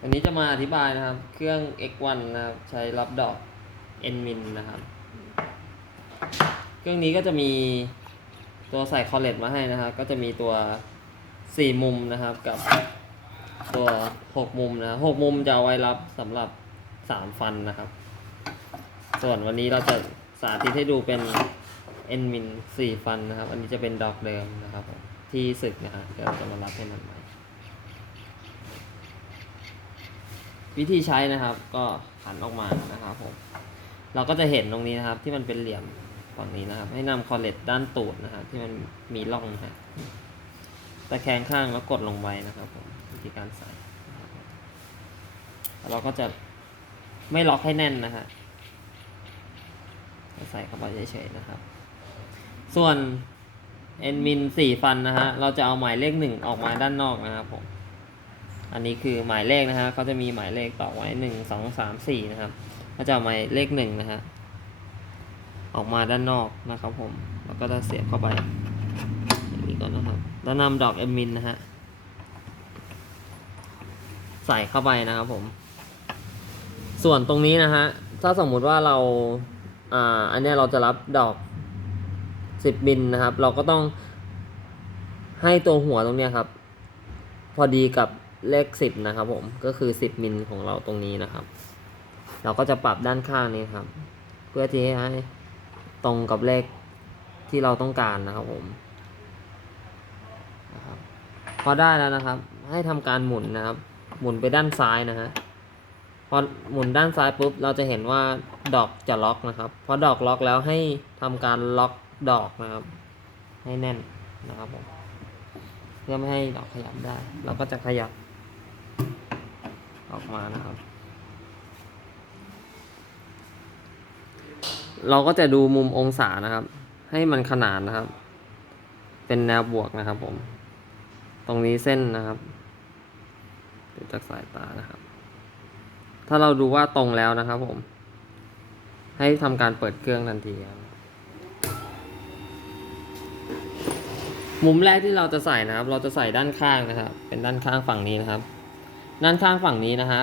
วันนี้จะมาอธิบายนะครับ เครื่อง X1 นะครับ ใช้รับดอก N min นะครับ เครื่องนี้ก็จะมีตัวใส่คอลเลตมาให้นะครับ ก็จะมีตัว 4 มุมนะครับกับตัว 6 มุมนะ6มุมจะเอาไว้รับสำหรับ 3 ฟันนะครับ ส่วนวันนี้เราจะสาธิตให้ดูเป็น N min 4 ฟันนะครับ อันนี้จะเป็นดอกเดิมนะครับผมที่สึกนะครับเดี๋ยวจะมารับให้มันใหม่ วิธีใช้นะครับ ก็หันออกมานะครับผมเราก็จะเห็นตรงนี้นะครับ ที่มันเป็นเหลี่ยมฝั่งนี้นะครับ ให้นำคอลเลตด้านตูดนะครับที่มันมีร่องนะฮะตะแคงข้างแล้วกดลงไว้นะครับผมวิธีการใส่เราก็จะไม่ล็อกให้แน่นนะฮะใส่เข้าไปเฉยๆนะครับ ส่วนเอ็นมินสี่ฟันนะฮะ เราจะเอาหมายเลขหนึ่งออกมาด้านนอกนะครับผม อันนี้คือหมายเลขนะฮะเขาจะมีหมายเลขต่อไว้หนึ่งสองสามสี่นะครับก็จะเอาหมายเลขหนึ่งนะฮะออกมาด้านนอกนะครับผม แล้วก็จะเสียบเข้าไปอย่างนี้ก่อนนะครับ แล้วนำดอกเอมินนะฮะใส่เข้าไปนะครับผม ส่วนตรงนี้นะฮะ ถ้าสมมุติว่าเราอ่าอันนี้เราจะรับดอกสิบมิลนะครับ เราก็ต้องให้ตัวหัวตรงเนี้ยครับ พอดีกับ เลขสิบนะครับผมก็คือสิบมิลของเราตรงนี้นะครับ เราก็จะปรับด้านข้างนี้ครับ เพื่อที่ให้ตรงกับเลขที่เราต้องการนะครับผมนะครับพอได้แล้วนะครับ ให้ทำการหมุนนะครับ หมุนไปด้านซ้ายนะฮะพอหมุนด้านซ้ายปุ๊บเราจะเห็นว่าดอกจะล็อกนะครับพอดอกล็อกแล้วให้ทำการล็อกดอกนะครับ ให้แน่นนะครับผมเพื่อไม่ให้ดอกขยับได้ เราก็จะขยับ ออกมานะครับ เราก็จะดูมุมองศานะครับ ให้มันขนานนะครับ เป็นแนวบวกนะครับผม ตรงนี้เส้นนะครับดูจากสายตานะครับ ถ้าเราดูว่าตรงแล้วนะครับผม ให้ทำการเปิดเครื่องทันทีครับมุมแรกที่เราจะใส่นะครับ เราจะใส่ด้านข้างนะครับ เป็นด้านข้างฝั่งนี้นะครับ ด้านข้างฝั่งนี้นะฮะ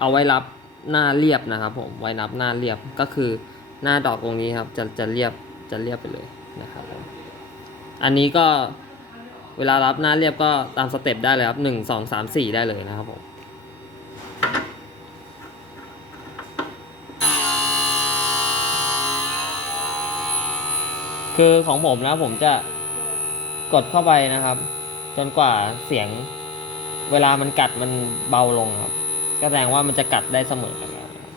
เอาไว้รับหน้าเรียบนะครับ ผมไว้นับหน้าเรียบก็คือหน้าดอกตรงนี้ครับ จะจะเรียบจะเรียบไปเลยนะครับผมอันนี้ก็เวลารับหน้าเรียบก็ตามสเต็ปได้เลยครับหนึ่งสองสามสี่ได้เลยนะครับผมคือของผมนะผมจะกดเข้าไปนะครับ จนกว่าเสียง เวลามันกัดมันเบาลงครับ ก็แสดงว่ามันจะกัดได้เสมอกันแล้วนะครับ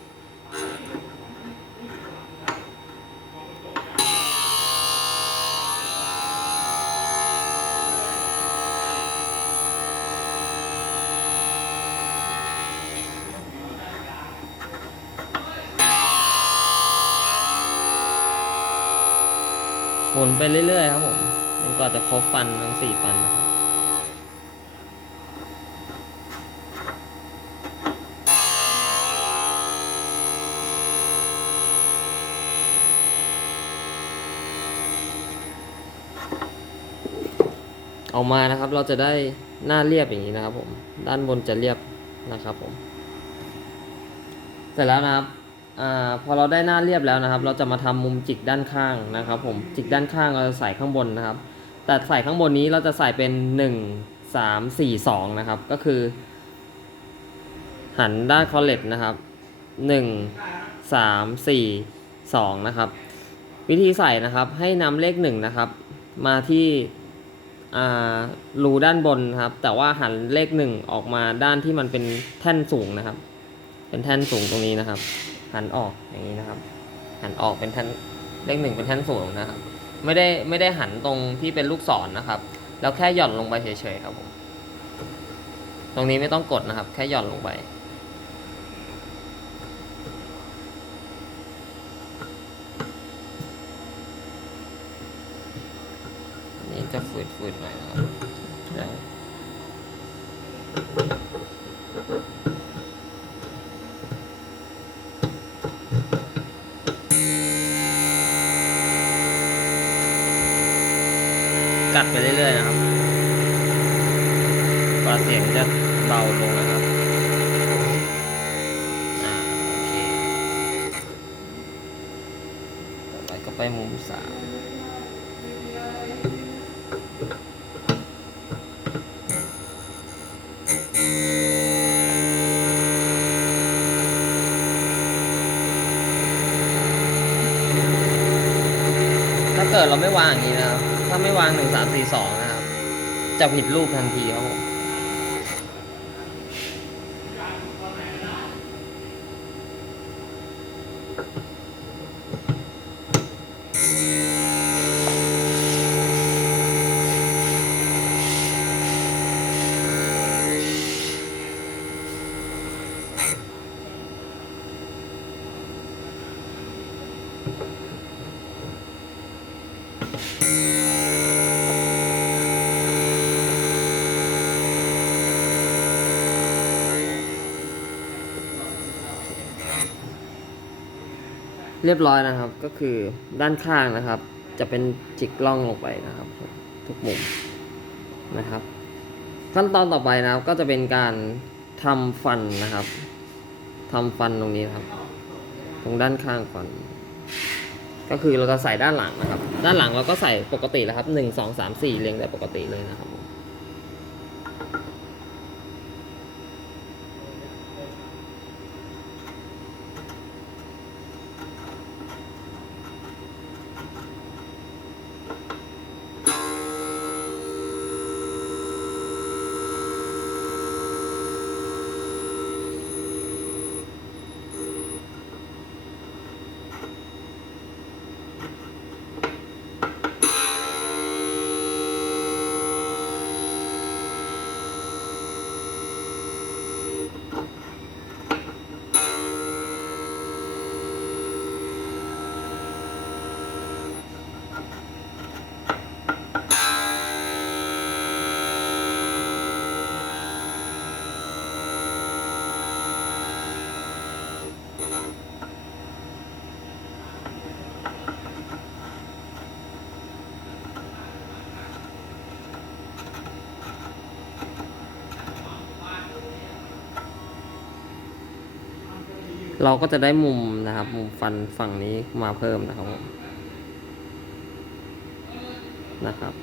หมุนไปเรื่อยๆครับผมจนกว่าจะครบฟันทั้งสี่ฟันนะครับ ออกมานะครับ เราจะได้หน้าเรียบอย่างนี้นะครับผม ด้านบนจะเรียบนะครับผม เสร็จแล้วนะครับอาพอเราได้หน้าเรียบแล้วนะครับ เราจะมาทำมุมจิกด้านข้างนะครับ ผม จิกด้านข้างเราจะใส่ข้างบนนะครับ แต่ใส่ข้างบนนี้เราจะใส่เป็นหนึ่งสามสี่สองนะครับ ก็คือ หันด้านคอลเลตนะครับหนึ่งสามสี่สองนะครับ วิธีใส่นะครับ ให้นำเลขหนึ่งนะครับ มาที่ รูด้านบนครับ แต่ว่าหันเลขหนึ่งออกมาด้านที่มันเป็นแท่นสูงนะครับ เป็นแท่นสูงตรงนี้นะครับ หันออกอย่างนี้นะครับ หันออกเป็นแท่นเลขหนึ่งเป็นแท่นสูงนะครับ ไม่ได้ไม่ได้หันตรงที่เป็นลูกศรนะครับแล้วแค่หย่อนลงไปเฉยๆครับผมตรงนี้ไม่ต้องกดนะครับ แค่หย่อนลงไป ดฟืดหน่อยนะครับกัดไปเรื่อยๆนะครับกว่าเสียงจะเบาลงนะครับต่อไปก็ไปมุมสาม เกิดเราไม่วางอย่างนี้นะครับ ถ้าไม่วางหนึ่งสามสี่สองนะครับ จะผิดรูปทันทีครับผม เรียบร้อยนะครับ ก็คือด้านข้างนะครับ จะเป็นจิกล่องลงไปนะครับ ทุกมุมนะครับ ขั้นตอนต่อไปนะครับ ก็จะเป็นการทำฟันนะครับทำฟันตรงนี้ครับ ตรงด้านข้างฟัน ก็คือเราจะใส่ด้านหลังนะครับ ด้านหลังเราก็ใส่ปกติแล้วครับหนึ่งสองสามสี่เรียงได้ปกติเลยนะครับ เราก็จะได้มุมนะครับ มุมฟันฝั่งนี้มาเพิ่มนะครับผมนะครับ